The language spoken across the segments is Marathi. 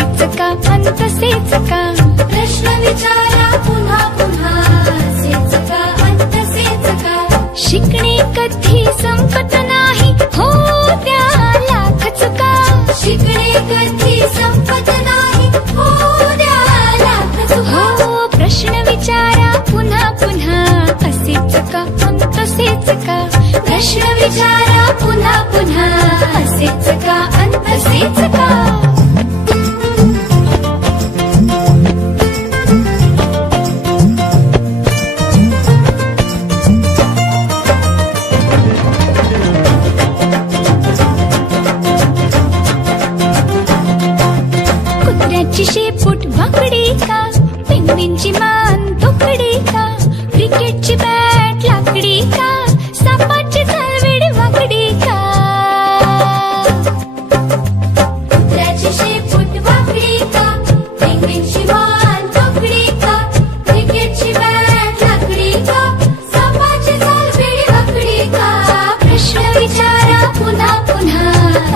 असेच का अन तसेच का प्रश्न विचारा पुन्हा पुन्हा असेच का अन तसेच का शिकणे कधी संपत नाही हो त्याला खचका शिकणे कधी संपत नाही हो द्याला खचका हो प्रश्न विचारा पुन्हा पुन्हा असेच का अन तसेच का प्रश्न विचारा पुन्हा पुन्हा असेच का अन तसेच का कुत्र्याची शेपूट वाकडी का पेंग्विनची मान तोकडी का क्रिकेटची बॅट लाकडी का सापाची चालवेड वाकडी का कुत्र्याची शेपूट वाकडी का पेंग्विनची मान तोकडी का क्रिकेटची बॅट लाकडी का सापाची चालवेड वाकडी का प्रश्न विचारा पुन्हा पुन्हा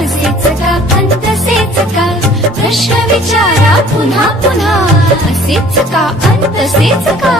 असेच का अन तसेच का प्रश्न विचारा पुन्हा पुन्हा असेच का अन तसेच का